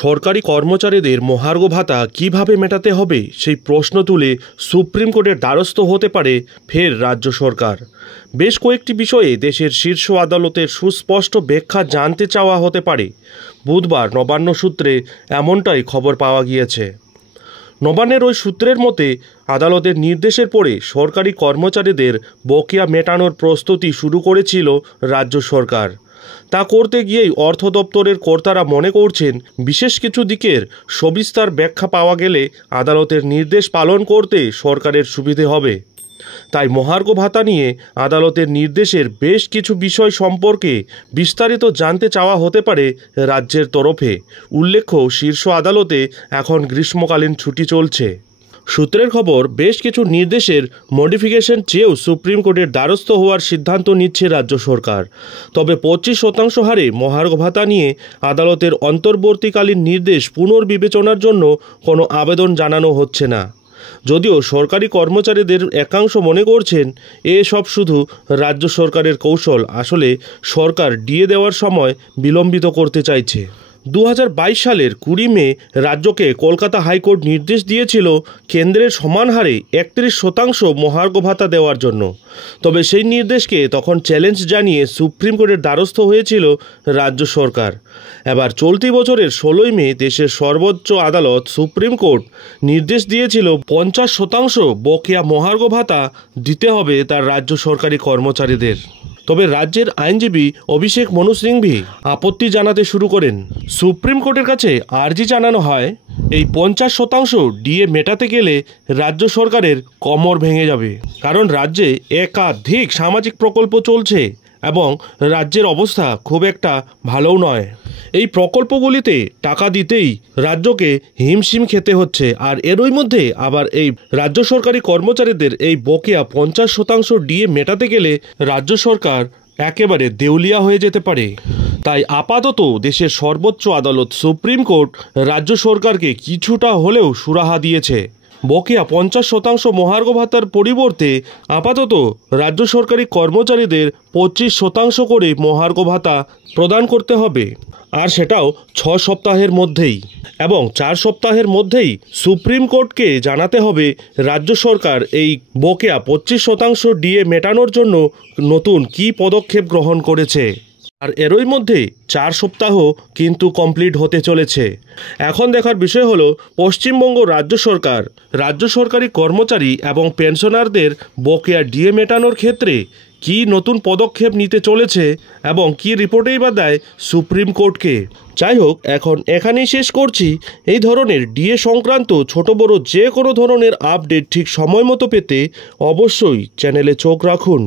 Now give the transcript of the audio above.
সরকারি কর্মচারীদের মহার্ঘ ভাতা কিভাবে মেটাতে হবে সেই প্রশ্ন তুলে সুপ্রিম কোর্টের দ্বারস্থ হতে পারে ফের রাজ্য সরকার। বেশ কয়েকটি বিষয়ে দেশের শীর্ষ আদালতের সুস্পষ্ট ব্যাখ্যা জানতে চাওয়া হতে পারে। বুধবার নবান্ন সূত্রে এমনটাই খবর পাওয়া গিয়েছে। নবান্নের ওই সূত্রের মতে আদালতের নির্দেশের পরে সরকারি কর্মচারীদের বকেয়া মেটানোর প্রস্তুতি শুরু করেছিল রাজ্য সরকার। তা করতে গিয়েই অর্থ দপ্তরের কর্তারা মনে করছেন বিশেষ কিছু দিকের সবিস্তার ব্যাখ্যা পাওয়া গেলে আদালতের নির্দেশ পালন করতে সরকারের সুবিধে হবে। তাই মহার্ঘ ভাতা নিয়ে আদালতের নির্দেশের বেশ কিছু বিষয় সম্পর্কে বিস্তারিত জানতে চাওয়া হতে পারে রাজ্যের তরফে। উল্লেখ্য, শীর্ষ আদালতে এখন গ্রীষ্মকালীন ছুটি চলছে। সূত্রের খবর, বেশ কিছু নির্দেশের মডিফিকেশন চেয়েও সুপ্রিম কোর্টের দ্বারস্থ হওয়ার সিদ্ধান্ত নিচ্ছে রাজ্য সরকার। তবে 25% হারে মহার্ঘ ভাতা নিয়ে আদালতের অন্তর্বর্তীকালীন নির্দেশ পুনর্বিবেচনার জন্য কোনো আবেদন জানানো হচ্ছে না। যদিও সরকারি কর্মচারীদের একাংশ মনে করছেন এসব শুধু রাজ্য সরকারের কৌশল, আসলে সরকার ডিএ দেওয়ার সময় বিলম্বিত করতে চাইছে। 2022 সালের 20 মে রাজ্যকে কলকাতা হাইকোর্ট নির্দেশ দিয়েছিল কেন্দ্রের সমান হারে 31% মহার্ঘ ভাতা দেওয়ার জন্য। তবে সেই নির্দেশকে তখন চ্যালেঞ্জ জানিয়ে সুপ্রিম কোর্টের দ্বারস্থ হয়েছিল রাজ্য সরকার। এবার চলতি বছরের 16 মে দেশের সর্বোচ্চ আদালত সুপ্রিম কোর্ট নির্দেশ দিয়েছিল 50% বকেয়া মহার্ঘ ভাতা দিতে হবে তার রাজ্য সরকারি কর্মচারীদের। তবে রাজ্যের আইনজীবী অভিষেক মনু সিংভি আপত্তি জানাতে শুরু করেন। সুপ্রিম কোর্টের কাছে আর্জি জানানো হয়, এই 50% ডিএ মেটাতে গেলে রাজ্য সরকারের কোমর ভেঙে যাবে, কারণ রাজ্যে একাধিক সামাজিক প্রকল্প চলছে এবং রাজ্যের অবস্থা খুব একটা ভালোও নয়। এই প্রকল্পগুলিতে টাকা দিতেই রাজ্যকে হিমশিম খেতে হচ্ছে, আর এরই মধ্যে আবার এই রাজ্য সরকারি কর্মচারীদের এই বকেয়া 50% ডিএ মেটাতে গেলে রাজ্য সরকার একেবারে দেউলিয়া হয়ে যেতে পারে। তাই আপাতত দেশের সর্বোচ্চ আদালত সুপ্রিম কোর্ট রাজ্য সরকারকে কিছুটা হলেও সুরাহা দিয়েছে। বকেয়া 50% মহার্ঘ ভাতার পরিবর্তে আপাতত রাজ্য সরকারি কর্মচারীদের 25% করে মহার্ঘ ভাতা প্রদান করতে হবে, আর সেটাও 6 সপ্তাহের মধ্যেই, এবং 4 সপ্তাহের মধ্যেই সুপ্রিম কোর্টকে জানাতে হবে রাজ্য সরকার এই বকেয়া 25% ডিএ মেটানোর জন্য নতুন কী পদক্ষেপ গ্রহণ করেছে। আর এরই মধ্যে 4 সপ্তাহ কিন্তু কমপ্লিট হতে চলেছে। এখন দেখার বিষয় হলো পশ্চিমবঙ্গ রাজ্য সরকারি কর্মচারী এবং পেনশনারদের বকেয়া ডিএ মেটানোর ক্ষেত্রে কি নতুন পদক্ষেপ নিতে চলেছে এবং কি রিপোর্টেই বা দেয় সুপ্রিম কোর্টকে। যাই হোক, এখন এখানেই শেষ করছি। এই ধরনের ডিএ সংক্রান্ত ছোট বড় যে কোনো ধরনের আপডেট ঠিক সময় মতো পেতে অবশ্যই চ্যানেলে চোখ রাখুন।